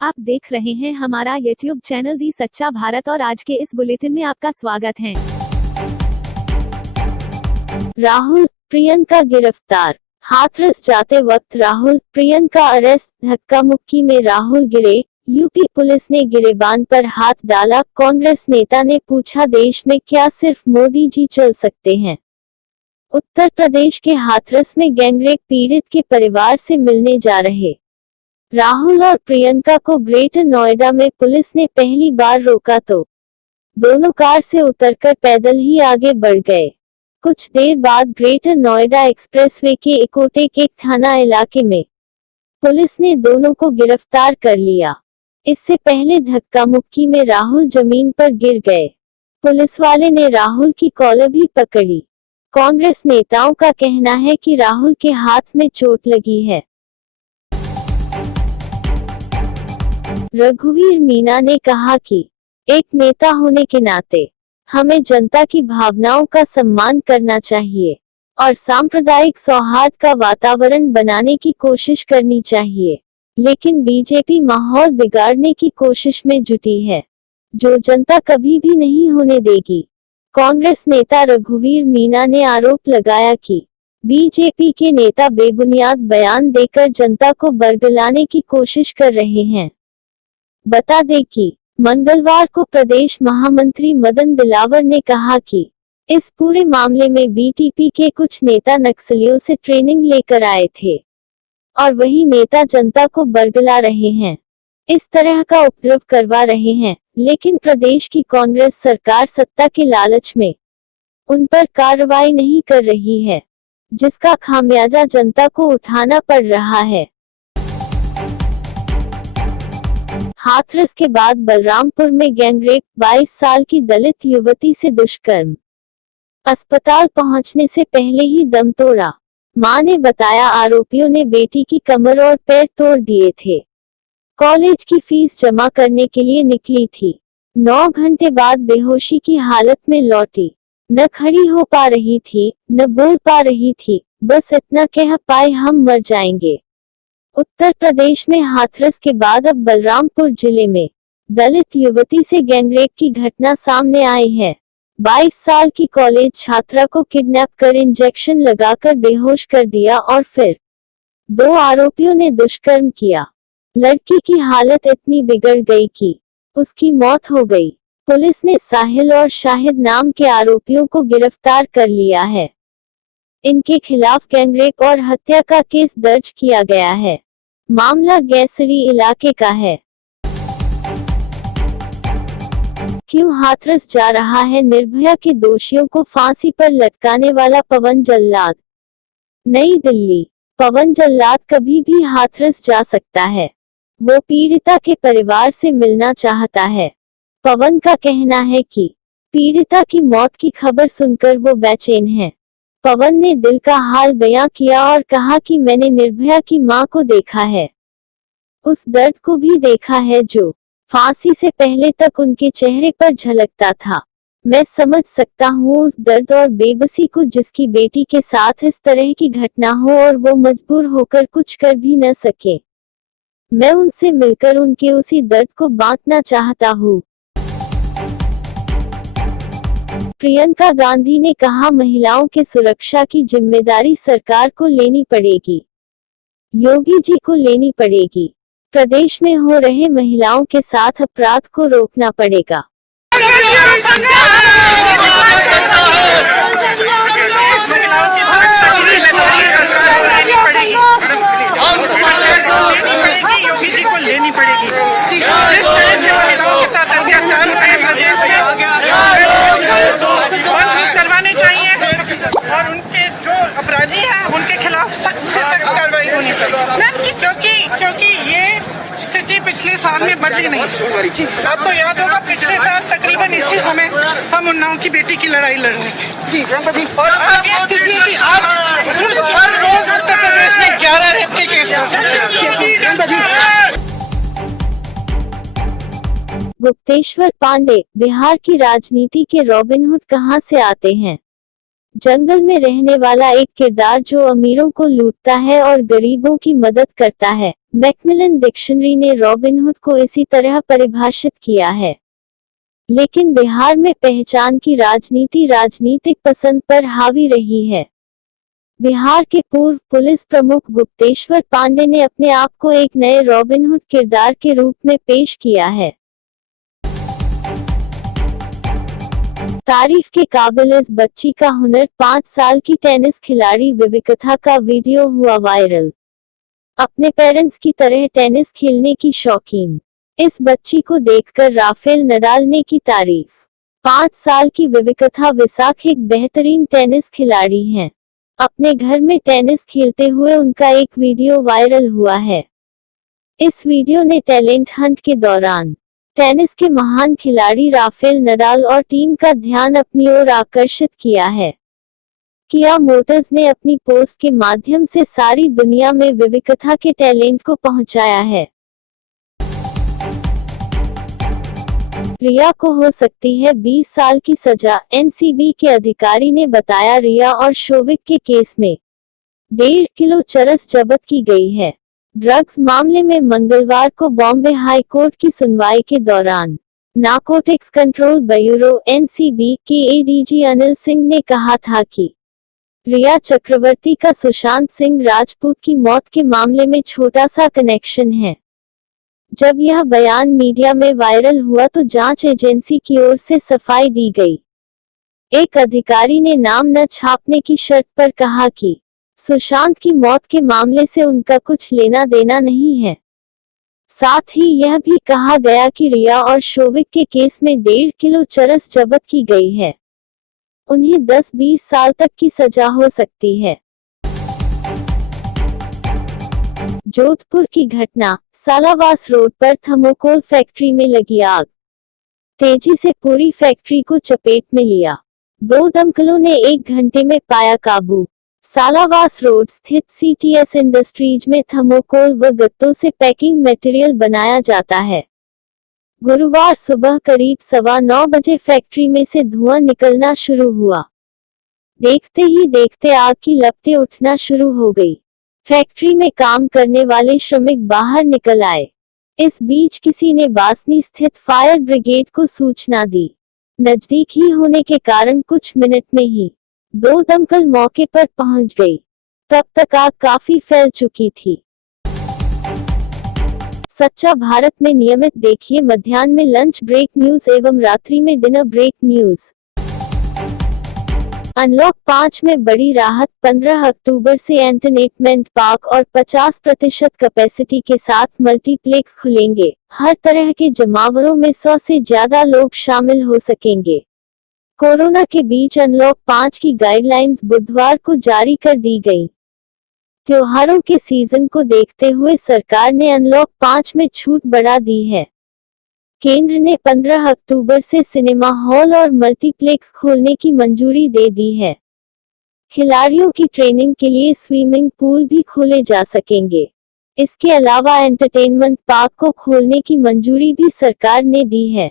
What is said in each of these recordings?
आप देख रहे हैं हमारा YouTube चैनल दी सच्चा भारत और आज के इस बुलेटिन में आपका स्वागत है। राहुल प्रियंका गिरफ्तार। हाथरस जाते वक्त राहुल प्रियंका अरेस्ट। धक्का मुक्की में राहुल गिरे, यूपी पुलिस ने गिरेबान पर हाथ डाला। कांग्रेस नेता ने पूछा, देश में क्या सिर्फ मोदी जी चल सकते हैं? उत्तर प्रदेश के हाथरस में गैंगरेप पीड़ित के परिवार से मिलने जा रहे राहुल और प्रियंका को ग्रेटर नोएडा में पुलिस ने पहली बार रोका तो दोनों कार से उतरकर पैदल ही आगे बढ़ गए। कुछ देर बाद ग्रेटर नोएडा एक्सप्रेसवे के इकोटेक एक थाना इलाके में पुलिस ने दोनों को गिरफ्तार कर लिया। इससे पहले धक्का मुक्की में राहुल जमीन पर गिर गए। पुलिस वाले ने राहुल की कॉलर भी पकड़ी। कांग्रेस नेताओं का कहना है कि राहुल के हाथ में चोट लगी है। रघुवीर मीना ने कहा कि एक नेता होने के नाते हमें जनता की भावनाओं का सम्मान करना चाहिए और सांप्रदायिक सौहार्द का वातावरण बनाने की कोशिश करनी चाहिए, लेकिन बीजेपी माहौल बिगाड़ने की कोशिश में जुटी है, जो जनता कभी भी नहीं होने देगी। कांग्रेस नेता रघुवीर मीना ने आरोप लगाया कि बीजेपी के नेता बेबुनियाद बयान देकर जनता को बरगलाने की कोशिश कर रहे हैं। बता दें कि मंगलवार को प्रदेश महामंत्री मदन दिलावर ने कहा कि इस पूरे मामले में बीटीपी के कुछ नेता नक्सलियों से ट्रेनिंग लेकर आए थे और वही नेता जनता को बरगला रहे हैं, इस तरह का उपद्रव करवा रहे हैं, लेकिन प्रदेश की कांग्रेस सरकार सत्ता के लालच में उन पर कार्रवाई नहीं कर रही है, जिसका खामियाजा जनता को उठाना पड़ रहा है। हाथरस के बाद बलरामपुर में गैंगरेप, 22 साल की दलित युवती से दुष्कर्म। अस्पताल पहुंचने से पहले ही दम तोड़ा। मां ने बताया, आरोपियों ने बेटी की कमर और पैर तोड़ दिए थे। कॉलेज की फीस जमा करने के लिए निकली थी। 9 घंटे बाद बेहोशी की हालत में लौटी। न खड़ी हो पा रही थी, न बोल पा रही थी, बस इतना कह पाए, हम मर जाएंगे। उत्तर प्रदेश में हाथरस के बाद अब बलरामपुर जिले में दलित युवती से गैंगरेप की घटना सामने आई है। 22 साल की कॉलेज छात्रा को किडनैप कर इंजेक्शन लगाकर बेहोश कर दिया और फिर 2 आरोपियों ने दुष्कर्म किया। लड़की की हालत इतनी बिगड़ गई कि उसकी मौत हो गई। पुलिस ने साहिल और शाहिद नाम के आरोपियों को गिरफ्तार कर लिया है। इनके खिलाफ गैंगरेप और हत्या का केस दर्ज किया गया है। मामला गैसरी इलाके का है। क्यों हाथरस जा रहा है निर्भया के दोषियों को फांसी पर लटकाने वाला पवन जल्लाद? नई दिल्ली। पवन जल्लाद कभी भी हाथरस जा सकता है। वो पीड़िता के परिवार से मिलना चाहता है। पवन का कहना है कि पीड़िता की मौत की खबर सुनकर वो बेचैन है। पवन ने दिल का हाल बयां किया और कहा कि मैंने निर्भया की मां को देखा है, उस दर्द को भी देखा है जो फांसी से पहले तक उनके चेहरे पर झलकता था। मैं समझ सकता हूँ उस दर्द और बेबसी को जिसकी बेटी के साथ इस तरह की घटना हो और वो मजबूर होकर कुछ कर भी न सके। मैं उनसे मिलकर उनके उसी दर्द को बांटना चाहता हूँ। प्रियंका गांधी ने कहा, महिलाओं के सुरक्षा की जिम्मेदारी सरकार को लेनी पड़ेगी, योगी जी को लेनी पड़ेगी। प्रदेश में हो रहे महिलाओं के साथ अपराध को रोकना पड़ेगा। योगी जी को लेनी पड़ेगी। जिस तरह से महिलाओं के साथ अत्याचार हो रहे हैं प्रदेश में, बंद करवाने चाहिए और उनके जो अपराधी हैं उनके खिलाफ सख्त से सख्त कार्रवाई होनी चाहिए, क्योंकि ये स्थिति पिछले साल में बदली नहीं। आपको याद होगा, पिछले साल तकरीबन इसी समय हम उन्नाव की बेटी की लड़ाई लड़ रहे थे जी, और आज ये स्थिति थी। आज हर रोज उत्तर प्रदेश में 11 रेप के केस हो सकते हैं। गुप्तेश्वर पांडे, बिहार की राजनीति के रॉबिनहुड कहां से आते हैं? जंगल में रहने वाला एक किरदार जो अमीरों को लूटता है और गरीबों की मदद करता है। मैकमिलन डिक्शनरी ने रॉबिनहुड को इसी तरह परिभाषित किया है। लेकिन बिहार में पहचान की राजनीति राजनीतिक पसंद पर हावी रही है। बिहार के पूर्व पुलिस प्रमुख गुप्तेश्वर पांडे ने अपने आप को एक नए रॉबिनहुड किरदार के रूप में पेश किया है। तारीफ के काबिल इस बच्ची का हुनर। 5 साल की टेनिस खिलाड़ी विविकथा का वीडियो हुआ वायरल। अपने पेरेंट्स की तरह टेनिस खेलने की शौकीन इस बच्ची को देखकर राफेल नडाल ने की तारीफ। 5 साल की विविकथा विसाख एक बेहतरीन टेनिस खिलाड़ी हैं। अपने घर में टेनिस खेलते हुए उनका एक वीडियो वायरल हुआ है। इस वीडियो ने टैलेंट हंट के दौरान टेनिस के महान खिलाड़ी राफेल नडाल और टीम का ध्यान अपनी ओर आकर्षित किया है। किया मोटर्स ने अपनी पोस्ट के माध्यम से सारी दुनिया में विविकथा के टैलेंट को पहुंचाया है। रिया को हो सकती है 20 साल की सजा। एनसीबी के अधिकारी ने बताया रिया और शोविक के केस में 1.5 किलो चरस जब्त की गई है। ड्रग्स मामले में मंगलवार को बॉम्बे हाई कोर्ट की सुनवाई के दौरान नारकोटिक्स कंट्रोल ब्यूरो एनसीबी के एडीजी अनिल सिंह ने कहा था कि रिया चक्रवर्ती का सुशांत सिंह राजपूत की मौत के मामले में छोटा सा कनेक्शन है। जब यह बयान मीडिया में वायरल हुआ तो जांच एजेंसी की ओर से सफाई दी गई। एक अधिकारी ने नाम न छापने की शर्त पर कहा कि सुशांत की मौत के मामले से उनका कुछ लेना देना नहीं है। साथ ही यह भी कहा गया कि रिया और शोविक के केस में 1.5 किलो चरस जब्त की गई है। उन्हें 10-20 साल तक की सजा हो सकती है। जोधपुर की घटना। सालावास रोड पर थर्मोकोल फैक्ट्री में लगी आग। तेजी से पूरी फैक्ट्री को चपेट में लिया। 2 दमकलों ने 1 घंटे में पाया काबू। सालावास रोड स्थित सीटीएस इंडस्ट्रीज में थर्मोकोल व गत्तों से पैकिंग मटेरियल बनाया जाता है। गुरुवार सुबह करीब 9:15 बजे फैक्ट्री में से धुआं निकलना शुरू हुआ। देखते ही देखते आग की लपटें उठना शुरू हो गई। फैक्ट्री में काम करने वाले श्रमिक बाहर निकल आए। इस बीच किसी ने बासनी स्थित फायर ब्रिगेड को सूचना दी। नजदीक ही होने के कारण कुछ मिनट में ही 2 दमकल मौके पर पहुंच गई। तब तक आग काफी फैल चुकी थी। सच्चा भारत में नियमित देखिए मध्याह्न में लंच ब्रेक न्यूज एवं रात्रि में डिनर ब्रेक न्यूज। अनलॉक 5 में बड़ी राहत। 15 अक्टूबर से एंटरटेनमेंट पार्क और 50% कैपेसिटी के साथ मल्टीप्लेक्स खुलेंगे। हर तरह के जमावड़ों में 100 से ज्यादा लोग शामिल हो सकेंगे। कोरोना के बीच अनलॉक 5 की गाइडलाइंस बुधवार को जारी कर दी गई। त्योहारों के सीजन को देखते हुए सरकार ने अनलॉक 5 में छूट बढ़ा दी है। केंद्र ने 15 अक्टूबर से सिनेमा हॉल और मल्टीप्लेक्स खोलने की मंजूरी दे दी है। खिलाड़ियों की ट्रेनिंग के लिए स्विमिंग पूल भी खोले जा सकेंगे। इसके अलावा एंटरटेनमेंट पार्क को खोलने की मंजूरी भी सरकार ने दी है।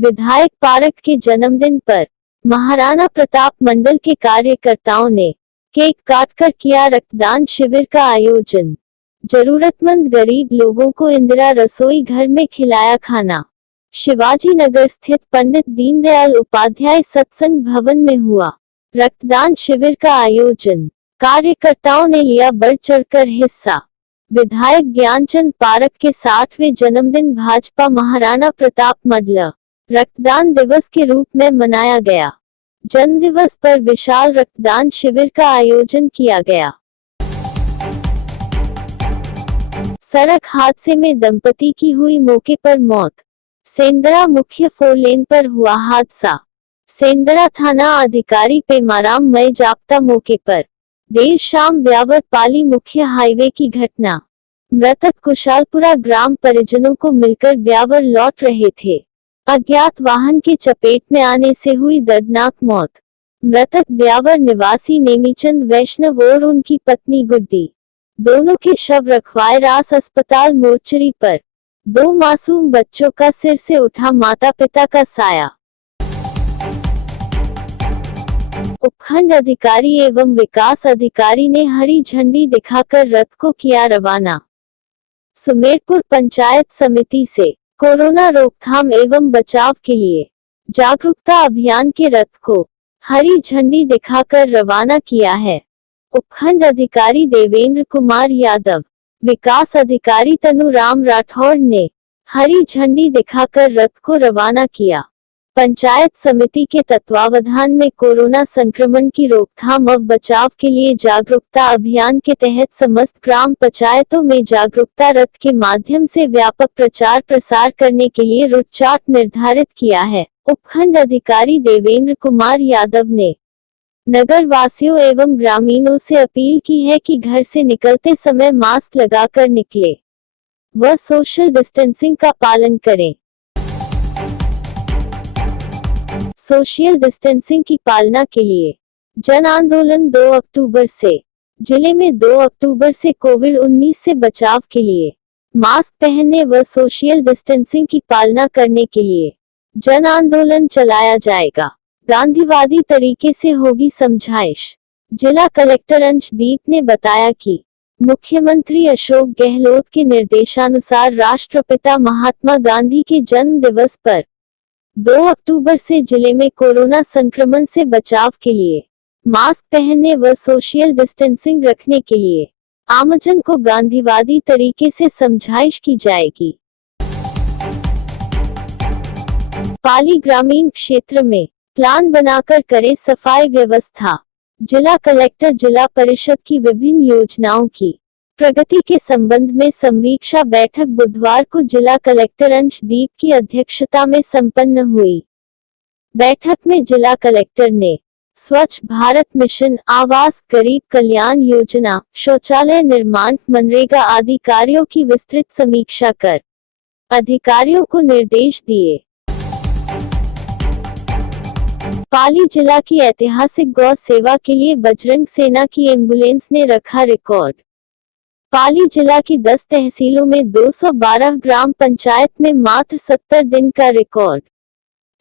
विधायक पारक के जन्मदिन पर महाराणा प्रताप मंडल के कार्यकर्ताओं ने केक काटकर किया रक्तदान शिविर का आयोजन। जरूरतमंद गरीब लोगों को इंदिरा रसोई घर में खिलाया खाना। शिवाजी नगर स्थित पंडित दीनदयाल उपाध्याय सत्संग भवन में हुआ रक्तदान शिविर का आयोजन। कार्यकर्ताओं ने लिया बढ़ चढ़कर हिस्सा। विधायक ज्ञानचंद पारक के 60वें जन्मदिन भाजपा महाराणा प्रताप मंडल रक्तदान दिवस के रूप में मनाया गया। जन्म दिवस पर विशाल रक्तदान शिविर का आयोजन किया गया। सड़क हादसे में दंपति की हुई मौके पर मौत। सेंदरा मुख्य 4 लेन पर हुआ हादसा। सेंदरा थाना अधिकारी पेमाराम मय जाप्ता मौके पर। देर शाम ब्यावर पाली मुख्य हाईवे की घटना। मृतक कुशालपुरा ग्राम परिजनों को मिलकर ब्यावर लौट रहे थे। अज्ञात वाहन के चपेट में आने से हुई दर्दनाक मौत। मृतक ब्यावर निवासी नेमीचंद वैष्णव और उनकी पत्नी गुड्डी। दोनों के शव रखवाए रास अस्पताल मोर्चरी पर। 2 मासूम बच्चों का सिर से उठा माता पिता का साया। उपखंड अधिकारी एवं विकास अधिकारी ने हरी झंडी दिखाकर रथ को किया रवाना। सुमेरपुर पंचायत समिति से कोरोना रोकथाम एवं बचाव के लिए जागरूकता अभियान के रथ को हरी झंडी दिखाकर रवाना किया है। उपखंड अधिकारी देवेंद्र कुमार यादव, विकास अधिकारी तनुराम राठौड़ ने हरी झंडी दिखाकर रथ को रवाना किया। पंचायत समिति के तत्वावधान में कोरोना संक्रमण की रोकथाम और बचाव के लिए जागरूकता अभियान के तहत समस्त ग्राम पंचायतों में जागरूकता रथ के माध्यम से व्यापक प्रचार प्रसार करने के लिए रूट चार्ट निर्धारित किया है। उपखंड अधिकारी देवेंद्र कुमार यादव ने नगर वासियों एवं ग्रामीणों से अपील की है कि घर से निकलते समय मास्क लगाकर निकले व सोशल डिस्टेंसिंग का पालन करें। सोशल डिस्टेंसिंग की पालना के लिए जन आंदोलन 2 अक्टूबर से जिले में 2 अक्टूबर से कोविड-19 से बचाव के लिए मास्क पहनने व सोशल डिस्टेंसिंग की पालना करने के लिए जन आंदोलन चलाया जाएगा। गांधीवादी तरीके से होगी समझाइश। जिला कलेक्टर अंशदीप ने बताया कि मुख्यमंत्री अशोक गहलोत के निर्देशानुसार राष्ट्रपिता महात्मा गांधी के जन्म दिवस पर 2 अक्टूबर से जिले में कोरोना संक्रमण से बचाव के लिए मास्क पहनने व सोशल डिस्टेंसिंग रखने के लिए आमजन को गांधीवादी तरीके से समझाइश की जाएगी। पाली ग्रामीण क्षेत्र में प्लान बनाकर करें सफाई व्यवस्था। जिला कलेक्टर जिला परिषद की विभिन्न योजनाओं की प्रगति के संबंध में समीक्षा बैठक बुधवार को जिला कलेक्टर अंशदीप की अध्यक्षता में संपन्न हुई। बैठक में जिला कलेक्टर ने स्वच्छ भारत मिशन, आवास, गरीब कल्याण योजना, शौचालय निर्माण, मनरेगा आदि कार्यों की विस्तृत समीक्षा कर अधिकारियों को निर्देश दिए। पाली जिला की ऐतिहासिक गौ सेवा के लिए बजरंग सेना की एम्बुलेंस ने रखा रिकॉर्ड। पाली जिला की 10 तहसीलों में 212 ग्राम पंचायत में मात्र 70 दिन का रिकॉर्ड।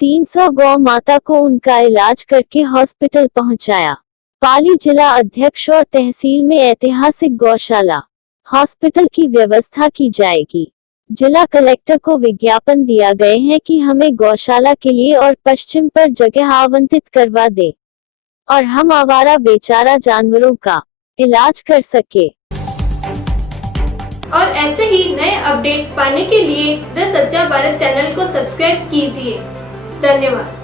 300 गौ माता को उनका इलाज करके हॉस्पिटल पहुंचाया। पाली जिला अध्यक्ष और तहसील में ऐतिहासिक गौशाला हॉस्पिटल की व्यवस्था की जाएगी। जिला कलेक्टर को विज्ञापन दिया गए हैं कि हमें गौशाला के लिए और पश्चिम पर जगह आवंटित करवा दे और हम आवारा बेचारा जानवरों का इलाज कर सके। और ऐसे ही नए अपडेट पाने के लिए द सच्चा भारत चैनल को सब्सक्राइब कीजिए। धन्यवाद।